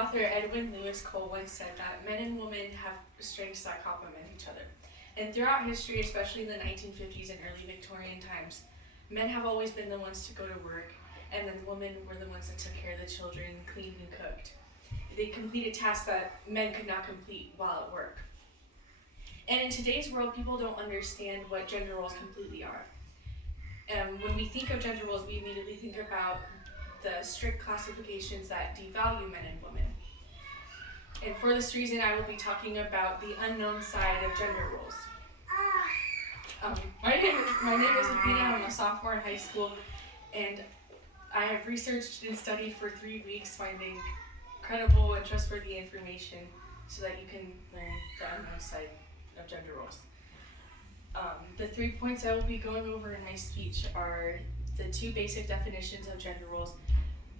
author Edwin Lewis Cole once said that men and women have strengths that complement each other. And throughout history, especially in the 1950s and early Victorian times, men have always been the ones to go to work, and then women were the ones that took care of the children, cleaned and cooked. They completed tasks that men could not complete while at work. And in today's world, people don't understand what gender roles completely are. When we think of gender roles, we immediately think about the strict classifications that devalue men and women. And for this reason, I will be talking about the unknown side of gender roles. My name is Athena. I'm a sophomore in high school, and I have researched and studied for 3 weeks, finding credible and trustworthy information so that you can learn the unknown side of gender roles. The 3 points I will be going over in my speech are the 2 basic definitions of gender roles,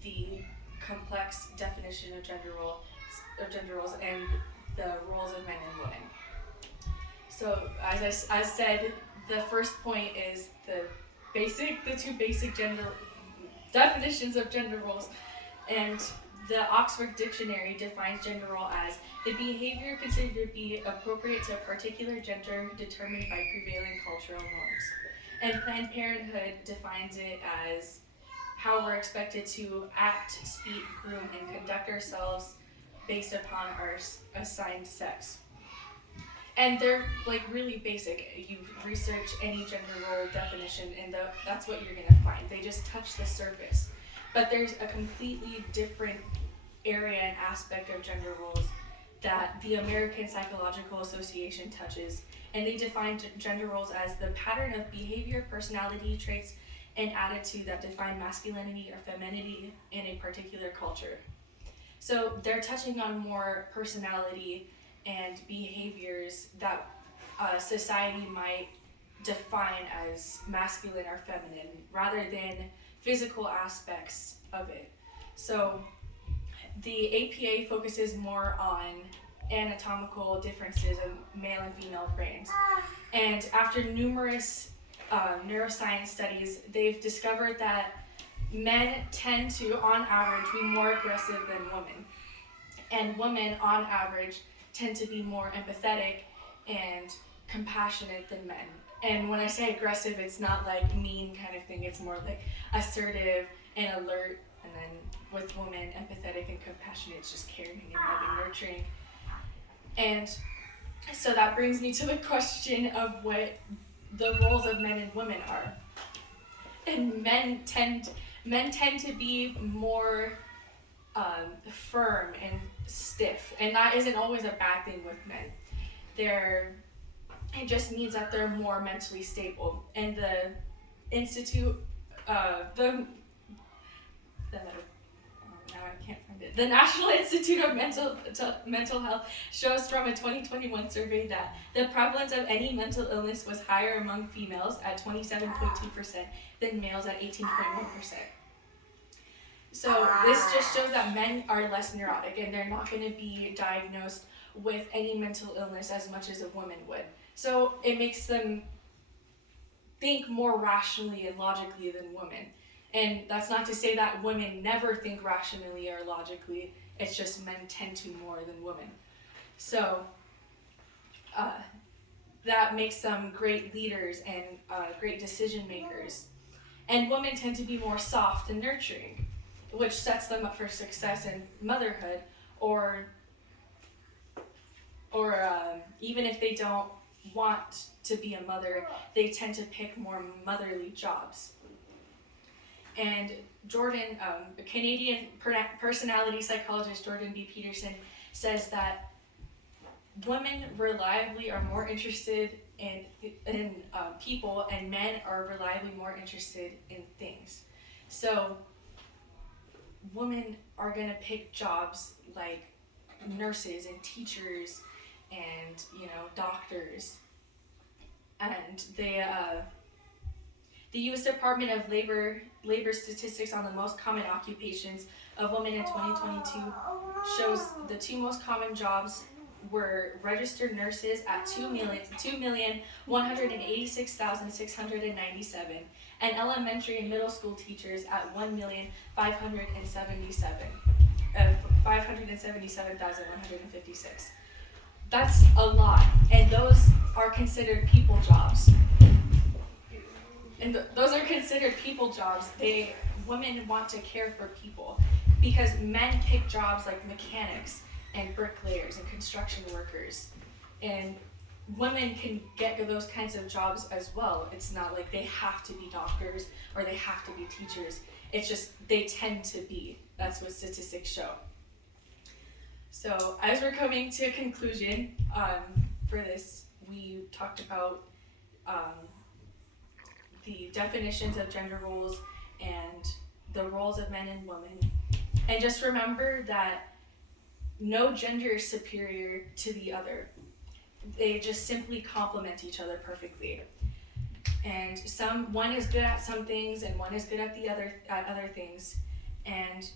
the complex definition of gender roles, and the roles of men and women. So, as said, the first point is the 2 basic gender definitions of gender roles, and the Oxford Dictionary defines gender role as the behavior considered to be appropriate to a particular gender determined by prevailing cultural norms. And Planned Parenthood defines it as how we're expected to act, speak, groom, and conduct ourselves based upon our assigned sex. And they're like really basic. You research any gender role definition and that's what you're gonna find. They just touch the surface. But there's a completely different area and aspect of gender roles that the American Psychological Association touches. And they define gender roles as the pattern of behavior, personality traits, and attitude that define masculinity or femininity in a particular culture. So they're touching on more personality and behaviors that society might define as masculine or feminine rather than physical aspects of it. So the APA focuses more on anatomical differences of male and female brains. And after numerous neuroscience studies, they've discovered that men tend to, on average, be more aggressive than women. And women, on average, tend to be more empathetic and compassionate than men. And when I say aggressive, it's not like mean kind of thing, it's more like assertive and alert. And then with women, empathetic and compassionate, it's just caring and loving, nurturing. And so that brings me to the question of what the roles of men and women are. And men tend to be more firm and stiff, and that isn't always a bad thing with men. It just means that they're more mentally stable. And the The National Institute of Mental Health shows from a 2021 survey that the prevalence of any mental illness was higher among females at 27.2% than males at 18.1%. So this just shows that men are less neurotic and they're not going to be diagnosed with any mental illness as much as a woman would. So it makes them think more rationally and logically than women. And that's not to say that women never think rationally or logically, it's just men tend to more than women. So that makes them great leaders and great decision makers. And women tend to be more soft and nurturing, which sets them up for success in motherhood, or even if they don't want to be a mother, they tend to pick more motherly jobs. And Jordan, Canadian personality psychologist Jordan B. Peterson says that women reliably are more interested in people, and men are reliably more interested in things. So women are going to pick jobs like nurses and teachers and doctors. And the U.S. Department of Labor statistics on the most common occupations of women in 2022 shows the 2 most common jobs were registered nurses at 2,186,697 and elementary and middle school teachers at 1,577 577,156. That's a lot, and those are considered people jobs. And those are considered people jobs. Women want to care for people, because men pick jobs like mechanics and bricklayers and construction workers, and women can get those kinds of jobs as well. It's not like they have to be doctors or they have to be teachers. It's just they tend to be. That's what statistics show. So as we're coming to a conclusion for this, we talked about the definitions of gender roles and the roles of men and women. And just remember that no gender is superior to the other. They just simply complement each other perfectly. And one is good at some things and one is good at other things. And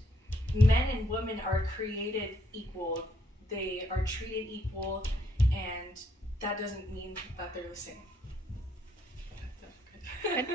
men and women are created equal. They are treated equal, and that doesn't mean that they're the same. Good.